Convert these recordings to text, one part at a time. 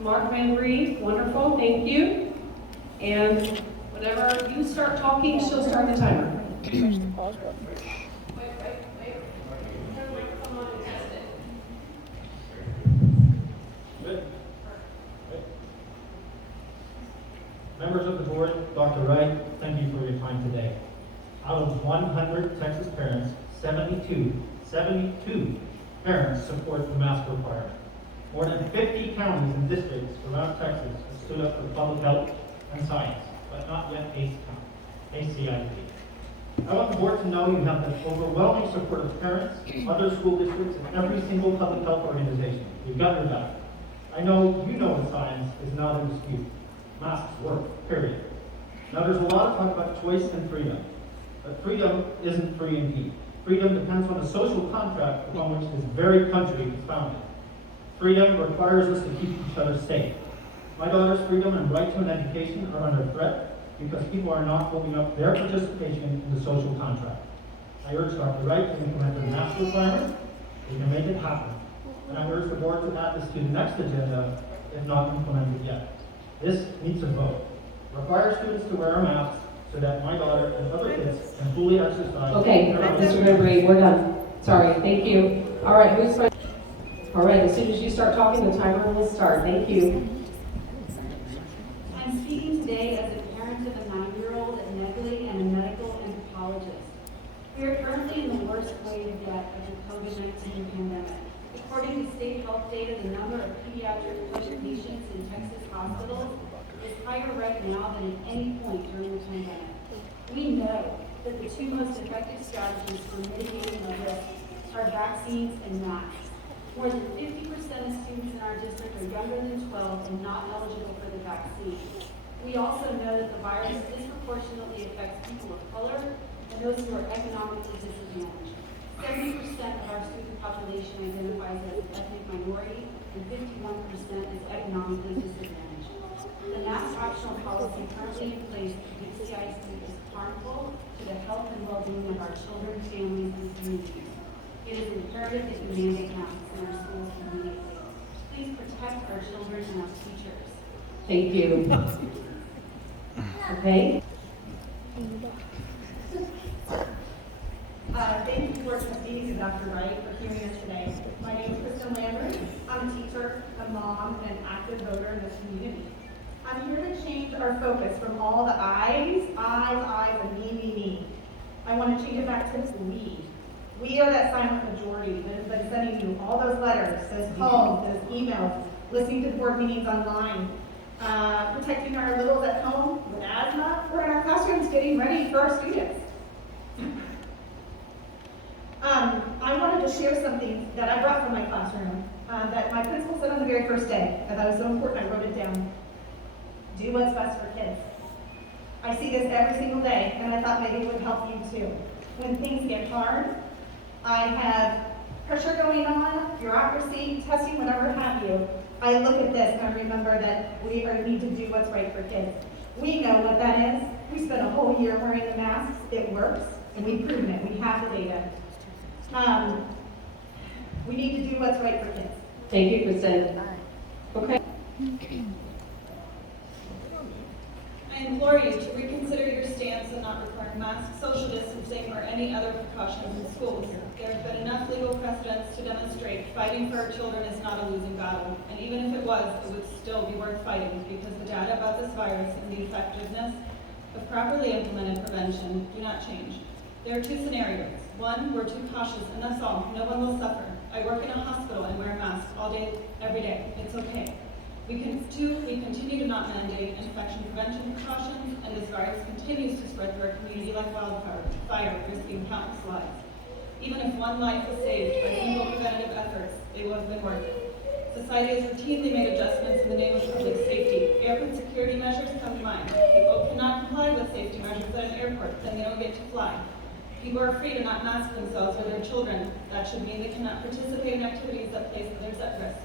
Mark Van Bree, wonderful, thank you. And whenever you start talking, she'll start the timer. Wait. Come on and test it. Good. Members of the board, Dr. Wright, thank you for your time today. Out of 100 Texas parents, 72 parents support the mask requirement. More than 50 counties and districts around Texas have stood up for public health and science, but not yet ACIP. I want the board to know you have the overwhelming support of parents, other school districts, and every single public health organization. We've got your back. I know you know that science is not in dispute. Masks work, period. Now there's a lot of talk about choice and freedom, but freedom isn't free indeed. Freedom depends on the social contract upon which this very country is founded. Freedom requires us to keep each other safe. My daughter's freedom and right to an education are under threat because people are not holding up their participation in the social contract. I urge Dr. Wright to implement the mask requirement. We can make it happen. And I urge the board to add this to the next agenda, if not implemented yet. This needs a vote. Require students to wear masks so that my daughter and other kids can fully exercise. Okay, Mr. Van Bree, we're done. Sorry, thank you. All right, who's my... All right, as soon as you start talking, the timer will start. Thank you. I'm speaking today as a parent of a 9-year-old at Negley and a medical anthropologist. We are currently in the worst wave yet of the COVID-19 pandemic. According to state health data, the number of pediatric COVID patients in Texas hospitals is higher right now than at any point during the pandemic. We know that the two most effective strategies for mitigating the risk are vaccines and masks. More than 50% of students in our district are younger than 12 and not eligible for the vaccine. We also know that the virus disproportionately affects people of color and those who are economically disadvantaged. 70% of our student population identifies as an ethnic minority and 51% is economically disadvantaged. The mask optional policy currently in place at UCIC is harmful to the health and well-being of our children, families, and communities. It is imperative that we mandate masks in our schools immediately. Please protect our children and our teachers. Thank you. Okay. Thank you, Board Trustees and Dr. Wright, for hearing us today. My name is Kristen Lambert. I'm a teacher, a mom, and an active voter in this community. I'm here to change our focus from all the I's, and me. I want to change it back to we. We are that silent majority that has been sending you all those letters, those calls, those emails, listening to board meetings online, protecting our littles at home with asthma, or in our classrooms getting ready for our students. I wanted to share something that I brought from my classroom that my principal said on the very first day. I thought it was so important, I wrote it down. Do what's best for kids. I see this every single day, and I thought maybe it would help you too. When things get hard, I have pressure going on, bureaucracy, testing, whatever have you. I look at this and I remember that we need to do what's right for kids. We know what that is. We spent a whole year wearing the masks. It works, and we've proven it. We have the data. We need to do what's right for kids. Thank you, Kristen. Okay. I implore you to reconsider your stance on not requiring masks, social distancing, or any other precautions in schools. There have been enough legal precedents to demonstrate fighting for our children is not a losing battle, and even if it was, it would still be worth fighting because the data about this virus and the effectiveness of properly implemented prevention do not change. There are two scenarios. One, we're too cautious, and that's all. No one will suffer. I work in a hospital and wear a mask all day, every day. It's okay. We continue to not mandate infection prevention precautions, and this virus continues to spread through our community like wildfire, risking countless lives. Even if one life was saved by simple preventative efforts, they will have been worth it. Society has routinely made adjustments in the name of public safety. Airport security measures come to mind. People cannot comply with safety measures at an airport, then they don't get to fly. People are free to not mask themselves or their children. That should mean they cannot participate in activities that place others at risk.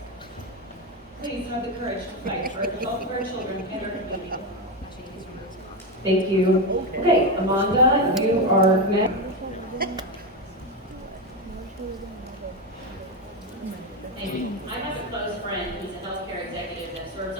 Please have the courage to fight for the health of our children and our community. Thank you. Okay, Amanda, you are next. Thank you. I have a close friend who's a healthcare executive that serves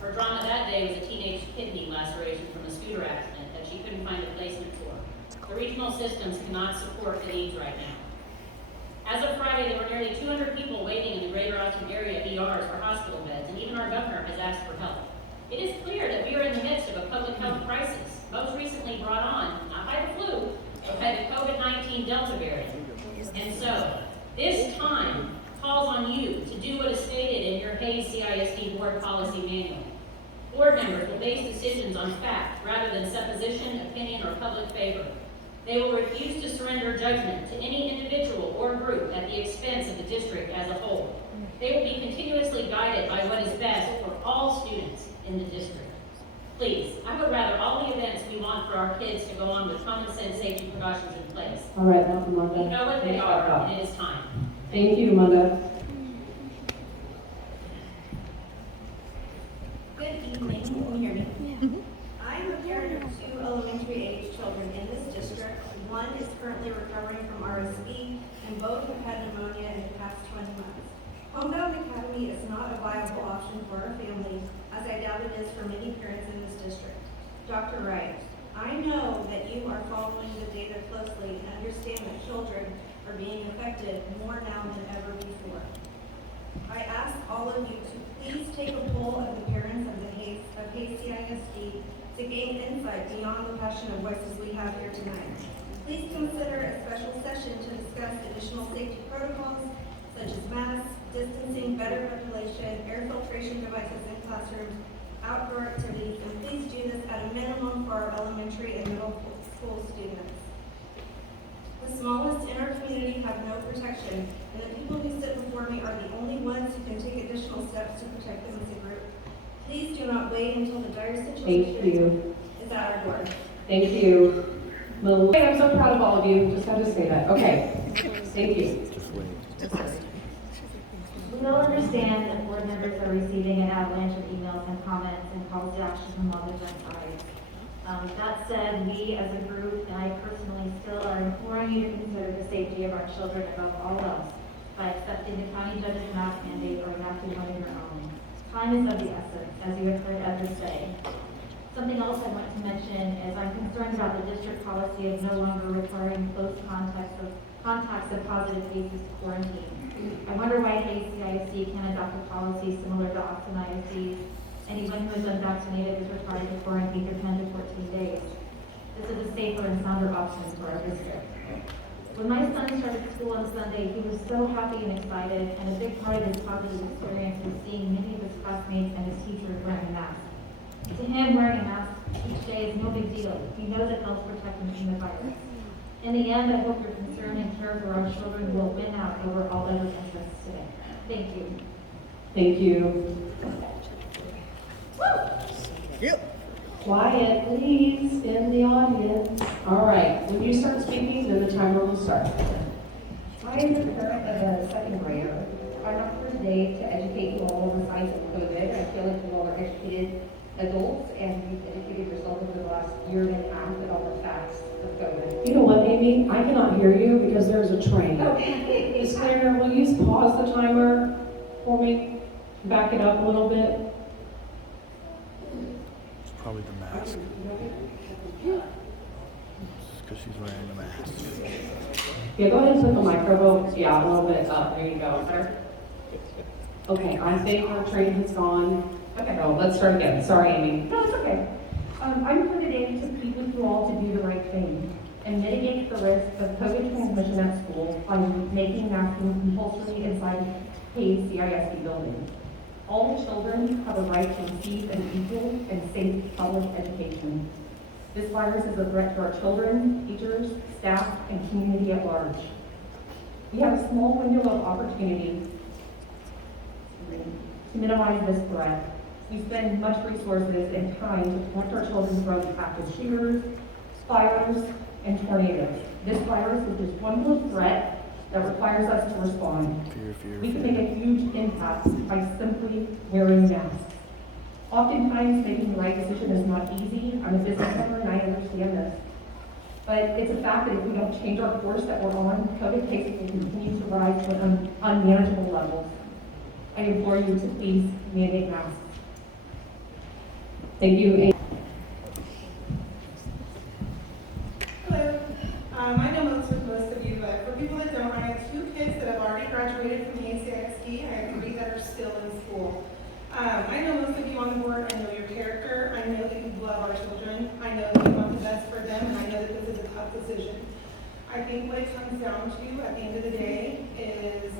Her drama that day was a teenage kidney laceration from a scooter accident that she couldn't find a placement for. The regional systems cannot support the needs right now. As of Friday, there were nearly 200 people waiting in the greater Austin area ERs for hospital beds, and even our governor has asked for help. It is clear that we are in the midst of a public health crisis, most recently brought on, not by the flu, but by the COVID-19 Delta variant. And so, this time calls on you to do what is stated in your Hayes CISD board policy manual. Board members will base decisions on fact rather than supposition, opinion, or public favor. They will refuse to surrender judgment to any individual or group at the expense of the district as a whole. They will be continuously guided by what is best for all students in the district. Please, I would rather all the events we want for our kids to go on with common sense safety precautions in place. All right, Amanda. You know what they are, and it is time. Thank you, Amanda. Good evening, can you hear me? I am a parent of 2 elementary age children in this district. One is currently recovering from RSV, and both have had pneumonia in the past 20 months. Homebound Academy is not a viable option for our family, as I doubt it is for many parents in this district. Dr. Wright, I know that you are following the data closely and understand that children are being affected more now than ever before. I ask all of you to please take a poll of the parents of Hayes CISD to gain insight beyond the passionate voices we have here tonight. Please consider a special session to discuss additional safety protocols such as masks, distancing, better ventilation, air filtration devices in classrooms, outdoor activities, and please do this at a minimum for our elementary and middle school students. The smallest in our community have no protection, and the people who sit before me are the only ones who can take additional steps to protect them as a group. Please do not wait until the dire Thank situation you. is at our door. Thank you. I'm so proud of all of you. Just had to say that. Okay. Thank you. We all understand that board members are receiving an avalanche of emails and comments and calls to action from all different sides. That said, we as a group, and I personally still are imploring you to consider the safety of our children above all else by accepting the county judge's mask mandate or enacting one of your own. Time is of the essence, as you have heard others say. Something else I want to mention is I'm concerned about the district policy of no longer requiring close contacts of positive cases to quarantine. I wonder why Hayes CISD can adopt a policy similar to Austin ISD. Anyone who is unvaccinated is required to quarantine for 10 to 14 days. This is a safer and sounder option for our district. When my son started school on Sunday, he was so happy and excited, and a big part of his positive experience was seeing many of his classmates and his teachers wearing masks. To him, wearing a mask each day is no big deal. He knows it helps protect him from the virus. In the end, I hope your concern and care for our children will win out over all other interests today. Thank you. Thank you. Quiet, please, in the audience. All right, when you start speaking, then the timer will start. I am the parent of a second grader. I'm not here today to educate you all on the science of COVID. I feel like you all are educated adults and you've educated yourself over the last year and a half with all the facts of COVID. You know what, Amy? I cannot hear you because there's a train. Okay. Ms. Claire, will you pause the timer for me? Back it up a little bit. It's probably the mask. Because she's wearing the mask. Yeah, go ahead and put the microphone, a little bit up. There you go. Okay, I think our train has gone. Okay, so let's start again. Sorry, Amy. No, it's okay. I'm here today to plead with you all to do the right thing and mitigate the risk of COVID transmission at school by making masking compulsory inside Hayes CISD building. All children have a right to receive an equal and safe public education. This virus is a threat to our children, teachers, staff, and community at large. We have a small window of opportunity to minimize this threat. We spend much resources and time to protect our children from active shooters, fires, and tornadoes. This virus is just one more threat that requires us to respond. We can make a huge impact by simply wearing masks. Oftentimes, making the right decision is not easy. I'm a business owner and I understand this. But it's a fact that if we don't change our course that we're on, COVID cases will continue to rise to unmanageable levels. I implore you to please mandate masks. Thank you. Hello. I know most of you, but for people that don't, I have 2 kids that have already graduated from the ACXT. I have 3 that are still in school. I know most of you on the board. I know your character. I know that you love our children. I know that you want the best for them, and I know that this is a tough decision. I think what it comes down to at the end of the day is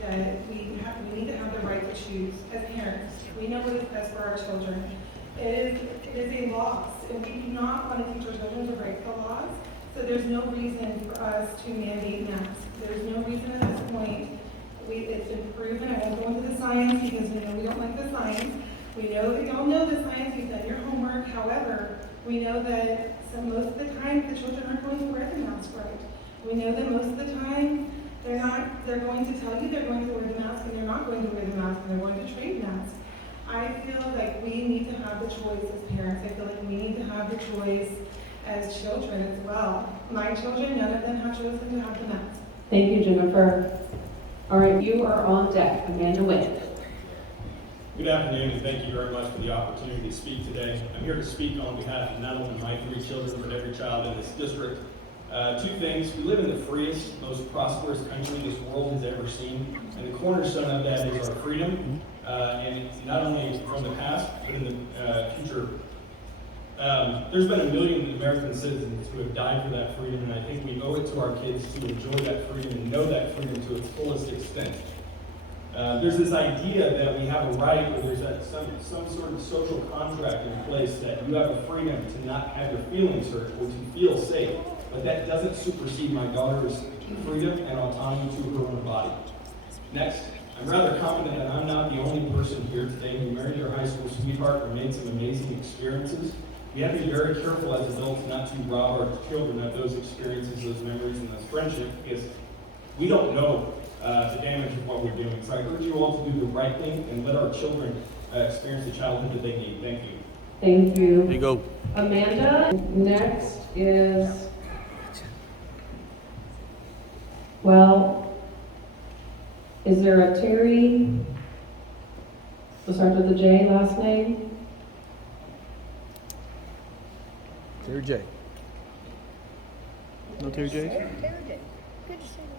that we need to have the right to choose as parents. We know what is best for our children. It is a loss, and we do not want to teach our children to break the laws. So there's no reason for us to mandate masks. There's no reason at this point. It's been proven. I won't go into the science because we know we don't like the science. We know that y'all know the science. You've done your homework. However, we know that most of the time the children aren't going to wear the mask right. We know that most of the time they're going to tell you they're going to wear the mask and they're not going to wear the mask and they're going to trade masks. I feel like we need to have the choice as parents. I feel like we need to have the choice as children as well. My children, none of them have chosen to have the mask. Thank you, Jennifer. All right, you are on deck. Amanda Witt. Good afternoon, and thank you very much for the opportunity to speak today. I'm here to speak on behalf of not only my 3 children, but every child in this district. 2 things. We live in the freest, most prosperous country this world has ever seen, and the cornerstone of that is our freedom, and not only from the past, but in the future. There's been 1 million American citizens who have died for that freedom, and I think we owe it to our kids to enjoy that freedom and know that freedom to its fullest extent. There's this idea that we have a right, or there's some sort of social contract in place that you have a freedom to not have your feelings hurt or to feel safe, but that doesn't supersede my daughter's freedom and autonomy to her own body. Next, I'm rather confident that I'm not the only person here today who married her high school sweetheart or made some amazing experiences. We have to be very careful as adults not to rob our children of those experiences, those memories, and those friendships, because we don't know the damage of what we're doing. So I urge you all to do the right thing and let our children experience the childhood that they need. Thank you. Thank you. There you go. Amanda. Next is, well, is there a Terry? We'll start with the J last name. Terry J. No Terry J? Terry J. Good to see you.